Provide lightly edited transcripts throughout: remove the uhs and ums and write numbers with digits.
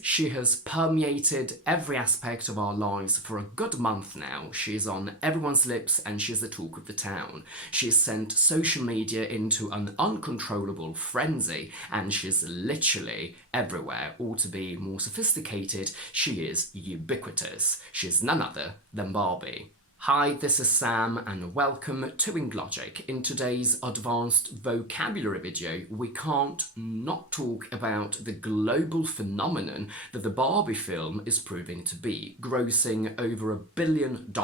She has permeated every aspect of our lives for a good month now. She's on everyone's lips and she's the talk of the town. She's sent social media into an uncontrollable frenzy and she's literally everywhere. Or to be more sophisticated, she is ubiquitous. She's none other than Barbie. Hi, this is Sam and welcome to Logic. In today's advanced vocabulary video, we can't not talk about the global phenomenon that the Barbie film is proving to be, grossing over $1 billion.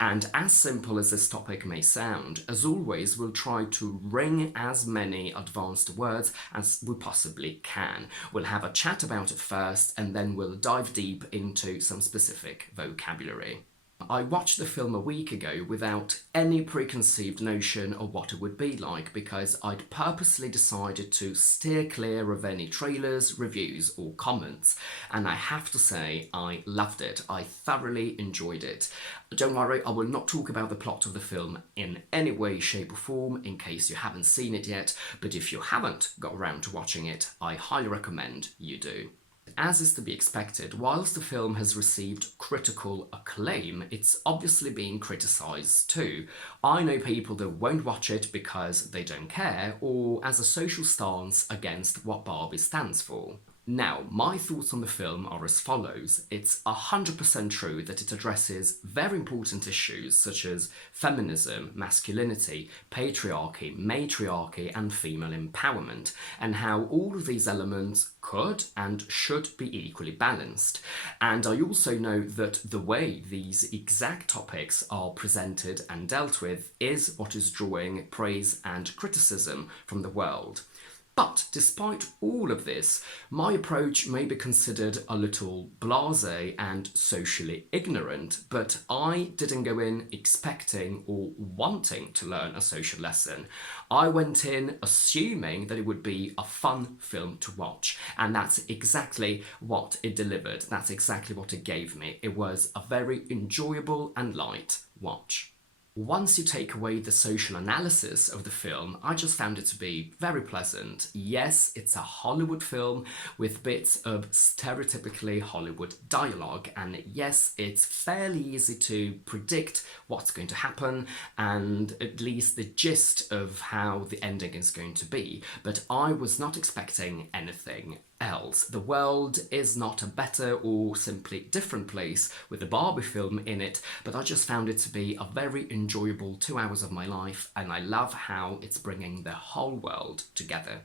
And as simple as this topic may sound, as always, we'll try to wring as many advanced words as we possibly can. We'll have a chat about it first and then we'll dive deep into some specific vocabulary. I watched the film a week ago without any preconceived notion of what it would be like because I'd purposely decided to steer clear of any trailers, reviews or comments, and I have to say I loved it. I thoroughly enjoyed it. Don't worry, I will not talk about the plot of the film in any way, shape or form in case you haven't seen it yet, but if you haven't got around to watching it, I highly recommend you do. As is to be expected, whilst the film has received critical acclaim, it's obviously being criticised too. I know people that won't watch it because they don't care, or as a social stance against what Barbie stands for. Now, my thoughts on the film are as follows. It's 100% true that it addresses very important issues such as feminism, masculinity, patriarchy, matriarchy and female empowerment, and how all of these elements could and should be equally balanced. And I also know that the way these exact topics are presented and dealt with is what is drawing praise and criticism from the world. But despite all of this, my approach may be considered a little blasé and socially ignorant, but I didn't go in expecting or wanting to learn a social lesson. I went in assuming that it would be a fun film to watch, and that's exactly what it delivered. That's exactly what it gave me. It was a very enjoyable and light watch. Once you take away the social analysis of the film, I just found it to be very pleasant. Yes, it's a Hollywood film with bits of stereotypically Hollywood dialogue, and yes, it's fairly easy to predict what's going to happen and at least the gist of how the ending is going to be, but I was not expecting anything else. The world is not a better or simply different place with the Barbie film in it, but I just found it to be a very enjoyable 2 hours of my life, and I love how it's bringing the whole world together.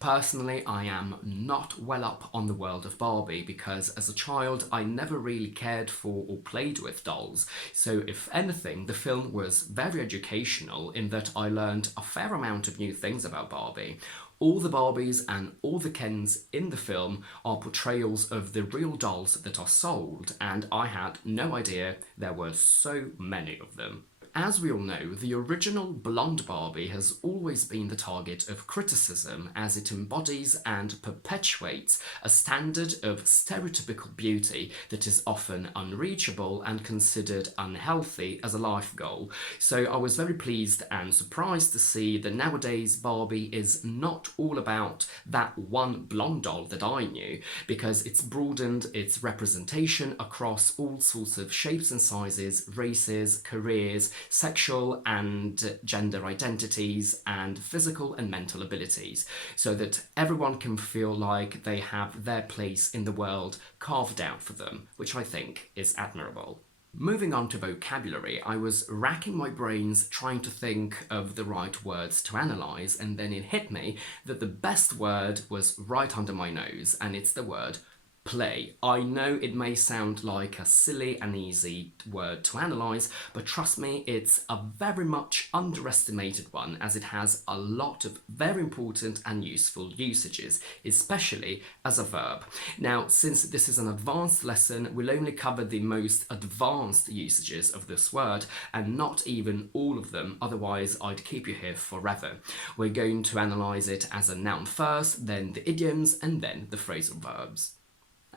Personally, I am not well up on the world of Barbie because as a child I never really cared for or played with dolls, so if anything the film was very educational in that I learned a fair amount of new things about Barbie. All the Barbies and all the Kens in the film are portrayals of the real dolls that are sold, and I had no idea there were so many of them. As we all know, the original blonde Barbie has always been the target of criticism as it embodies and perpetuates a standard of stereotypical beauty that is often unreachable and considered unhealthy as a life goal. So I was very pleased and surprised to see that nowadays Barbie is not all about that one blonde doll that I knew, because it's broadened its representation across all sorts of shapes and sizes, races, careers, sexual and gender identities, and physical and mental abilities, so that everyone can feel like they have their place in the world carved out for them, which I think is admirable. Moving on to vocabulary, I was racking my brains trying to think of the right words to analyse, and then it hit me that the best word was right under my nose, and it's the word play. I know it may sound like a silly and easy word to analyse, but trust me, it's a very much underestimated one as it has a lot of very important and useful usages, especially as a verb. Now, since this is an advanced lesson, we'll only cover the most advanced usages of this word and not even all of them, otherwise I'd keep you here forever. We're going to analyse it as a noun first, then the idioms, and then the phrasal verbs.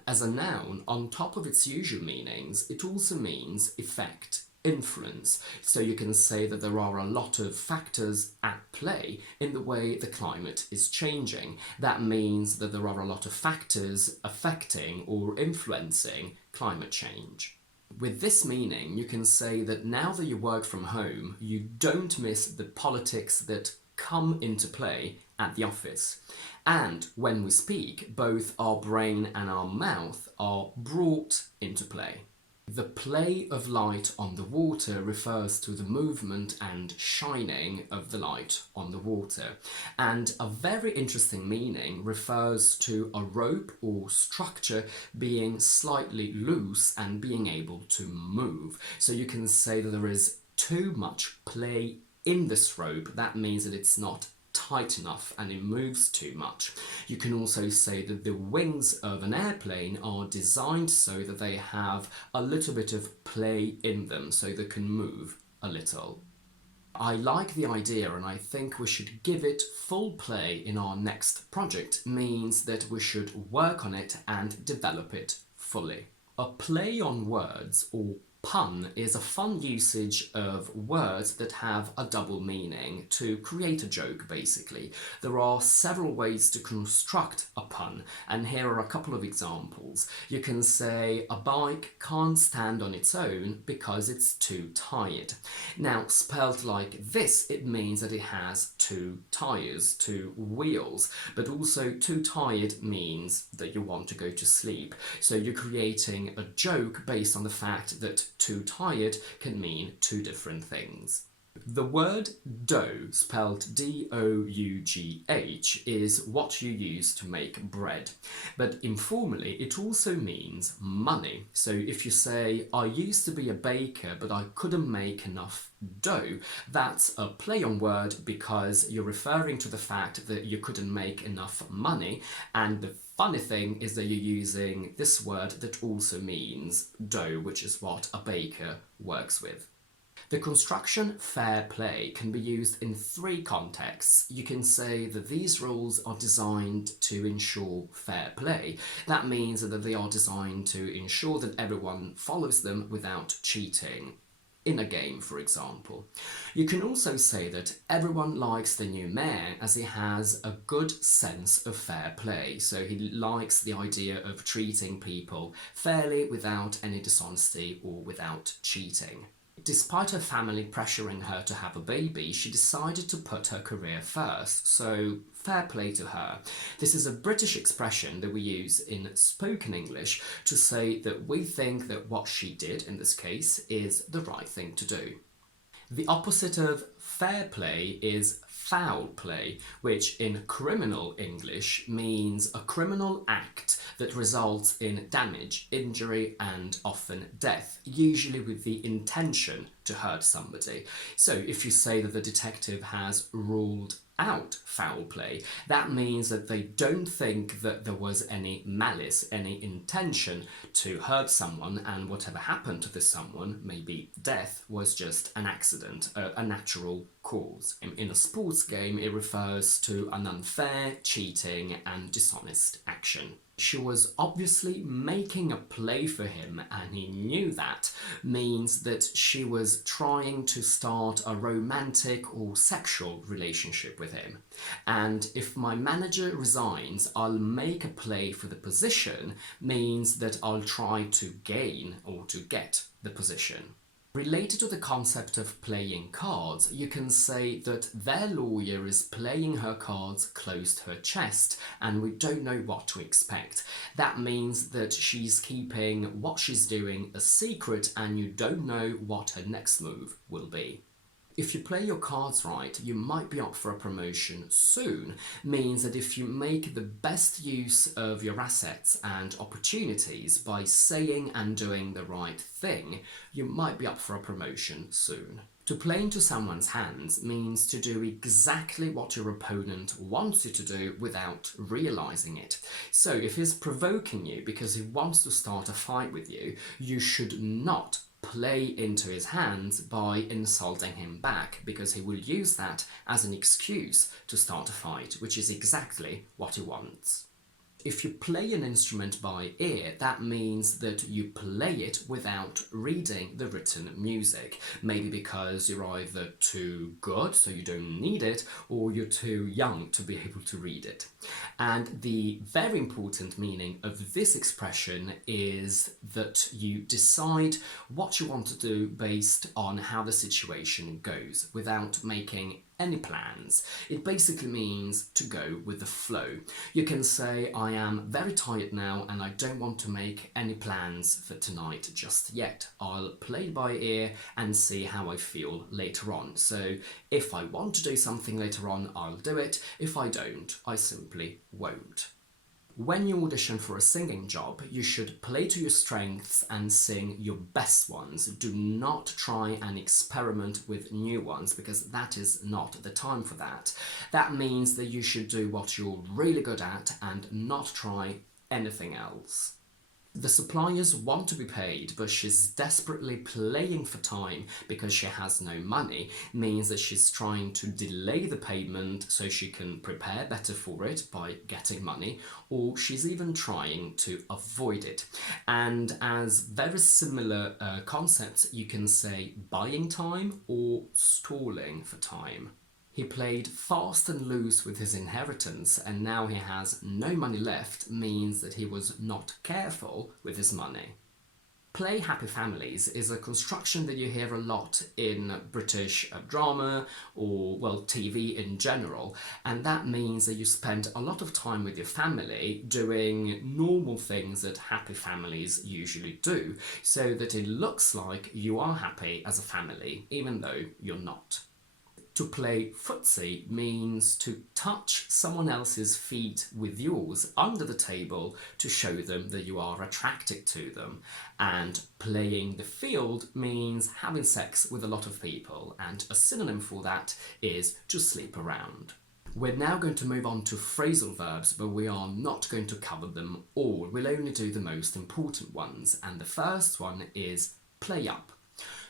As a noun, on top of its usual meanings, it also means effect, influence. So you can say that there are a lot of factors at play in the way the climate is changing. That means that there are a lot of factors affecting or influencing climate change. With this meaning, you can say that now that you work from home, you don't miss the politics that come into play at the office. And when we speak, both our brain and our mouth are brought into play. The play of light on the water refers to the movement and shining of the light on the water. And a very interesting meaning refers to a rope or structure being slightly loose and being able to move. So you can say that there is too much play in this rope. That means that it's not tight enough and it moves too much. You can also say that the wings of an airplane are designed so that they have a little bit of play in them, so they can move a little. I like the idea and I think we should give it full play in our next project. Means that we should work on it and develop it fully. A play on words, or pun, is a fun usage of words that have a double meaning to create a joke, basically. There are several ways to construct a pun, and here are a couple of examples. You can say, a bike can't stand on its own because it's too tired. Now, spelled like this, it means that it has two tires, two wheels, but also too tired means that you want to go to sleep. So you're creating a joke based on the fact that too tired can mean two different things. The word dough, spelled D-O-U-G-H, is what you use to make bread. But informally, it also means money. So if you say, I used to be a baker, but I couldn't make enough dough, that's a play on word because you're referring to the fact that you couldn't make enough money. And the funny thing is that you're using this word that also means dough, which is what a baker works with. The construction fair play can be used in three contexts. You can say that these rules are designed to ensure fair play. That means that they are designed to ensure that everyone follows them without cheating. In a game, for example. You can also say that everyone likes the new mayor as he has a good sense of fair play. So he likes the idea of treating people fairly without any dishonesty or without cheating. Despite her family pressuring her to have a baby, she decided to put her career first, so fair play to her. This is a British expression that we use in spoken English to say that we think that what she did in this case is the right thing to do. The opposite of fair play is foul play, which in criminal English means a criminal act that results in damage, injury, and often death, usually with the intention to hurt somebody. So if you say that the detective has ruled out foul play, that means that they don't think that there was any malice, any intention to hurt someone, and whatever happened to this someone, maybe death, was just an accident, a natural cause. In a sports game, it refers to an unfair, cheating, and dishonest action. She was obviously making a play for him, and he knew that. Means that she was trying to start a romantic or sexual relationship with him. And if my manager resigns, I'll make a play for the position, means that I'll try to gain or to get the position. Related to the concept of playing cards, you can say that their lawyer is playing her cards close to her chest and we don't know what to expect. That means that she's keeping what she's doing a secret and you don't know what her next move will be. If you play your cards right, you might be up for a promotion soon. Means that if you make the best use of your assets and opportunities by saying and doing the right thing, you might be up for a promotion soon. To play into someone's hands means to do exactly what your opponent wants you to do without realizing it. So if he's provoking you because he wants to start a fight with you, you should not play into his hands by insulting him back, because he will use that as an excuse to start a fight, which is exactly what he wants. If you play an instrument by ear, that means that you play it without reading the written music. Maybe because you're either too good, so you don't need it, or you're too young to be able to read it. And the very important meaning of this expression is that you decide what you want to do based on how the situation goes, without making any plans. It basically means to go with the flow. You can say, I am very tired now and I don't want to make any plans for tonight just yet. I'll play by ear and see how I feel later on. So if I want to do something later on, I'll do it. If I don't, I simply won't. When you audition for a singing job, you should play to your strengths and sing your best ones. Do not try and experiment with new ones, because that is not the time for that. That means that you should do what you're really good at and not try anything else. The suppliers want to be paid, but she's desperately playing for time because she has no money. Means that she's trying to delay the payment so she can prepare better for it by getting money, or she's even trying to avoid it. And as very similar concepts, you can say buying time or stalling for time. He played fast and loose with his inheritance, and now he has no money left, means that he was not careful with his money. Play happy families is a construction that you hear a lot in British drama or, well, TV in general, and that means that you spend a lot of time with your family doing normal things that happy families usually do, so that it looks like you are happy as a family, even though you're not. To play footsie means to touch someone else's feet with yours under the table to show them that you are attracted to them. And playing the field means having sex with a lot of people, and a synonym for that is to sleep around. We're now going to move on to phrasal verbs, but we are not going to cover them all. We'll only do the most important ones, and the first one is play up.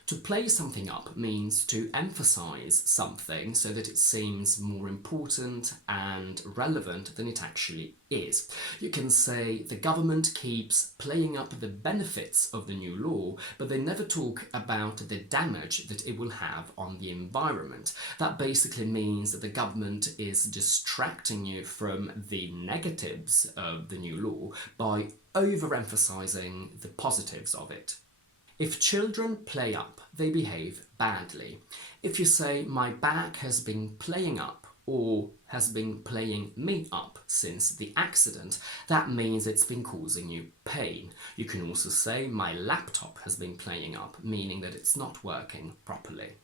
To play something up means to emphasize something so that it seems more important and relevant than it actually is. You can say the government keeps playing up the benefits of the new law, but they never talk about the damage that it will have on the environment. That basically means that the government is distracting you from the negatives of the new law by overemphasizing the positives of it. If children play up, they behave badly. If you say, my back has been playing up, or has been playing me up since the accident, that means it's been causing you pain. You can also say, my laptop has been playing up, meaning that it's not working properly.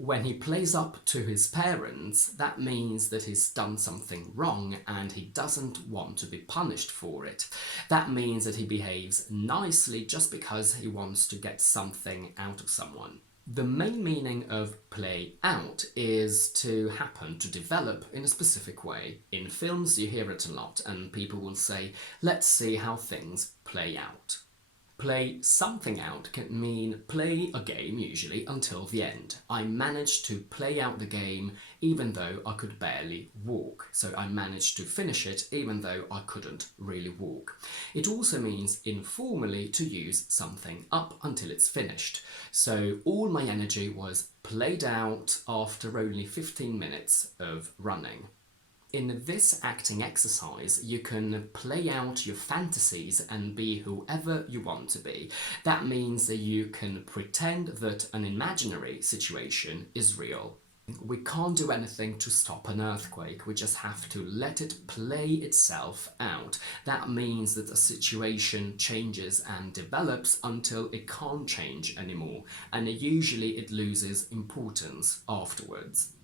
When he plays up to his parents, that means that he's done something wrong and he doesn't want to be punished for it. That means that he behaves nicely just because he wants to get something out of someone. The main meaning of play out is to happen, to develop in a specific way. In films you hear it a lot, and people will say, let's see how things play out. Play something out can mean play a game, usually, until the end. I managed to play out the game even though I could barely walk. So I managed to finish it even though I couldn't really walk. It also means informally to use something up until it's finished. So all my energy was played out after only 15 minutes of running. In this acting exercise, you can play out your fantasies and be whoever you want to be. That means that you can pretend that an imaginary situation is real. We can't do anything to stop an earthquake, we just have to let it play itself out. That means that a situation changes and develops until it can't change anymore, and usually it loses importance afterwards.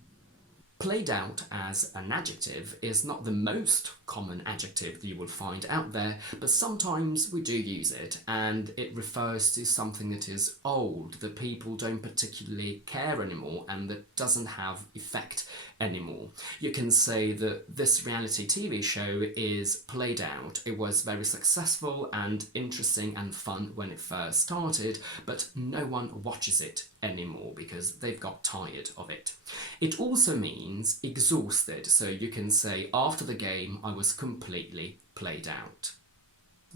Played out as an adjective is not the most common adjective that you will find out there, but sometimes we do use it, and it refers to something that is old, that people don't particularly care anymore, and that doesn't have effect anymore. You can say that this reality TV show is played out. It was very successful and interesting and fun when it first started, but no one watches it anymore because they've got tired of it. It also means exhausted, so you can say after the game I was completely played out.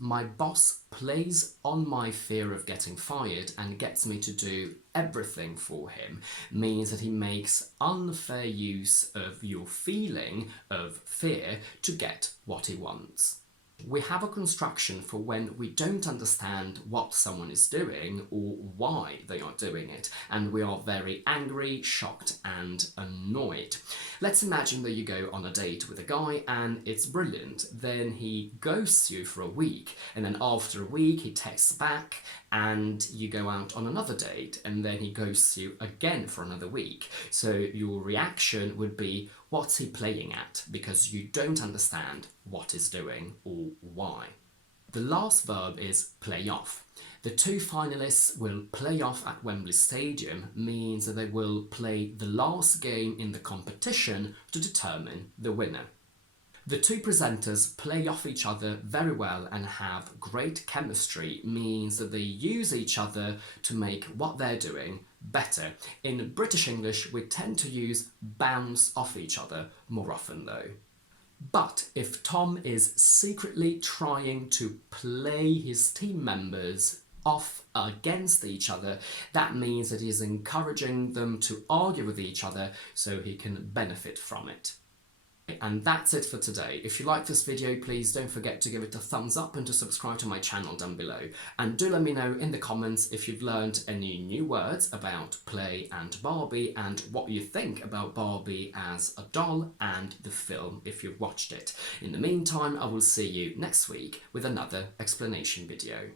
My boss plays on my fear of getting fired and gets me to do everything for him means that he makes unfair use of your feeling of fear to get what he wants. We have a construction for when we don't understand what someone is doing or why they are doing it, and we are very angry, shocked, and annoyed. Let's imagine that you go on a date with a guy and it's brilliant. Then he ghosts you for a week, and then after a week he texts back and you go out on another date, and then he ghosts you again for another week. So your reaction would be, what's he playing at? Because you don't understand what he's doing or why. The last verb is play off. The two finalists will play off at Wembley Stadium means that they will play the last game in the competition to determine the winner. The two presenters play off each other very well and have great chemistry means that they use each other to make what they're doing better. In British English, we tend to use bounce off each other more often though. But if Tom is secretly trying to play his team members off against each other, that means that he's encouraging them to argue with each other so he can benefit from it. And that's it for today. If you like this video, please don't forget to give it a thumbs up and to subscribe to my channel down below. And do let me know in the comments if you've learned any new words about Play and Barbie and what you think about Barbie as a doll and the film if you've watched it. In the meantime, I will see you next week with another explanation video.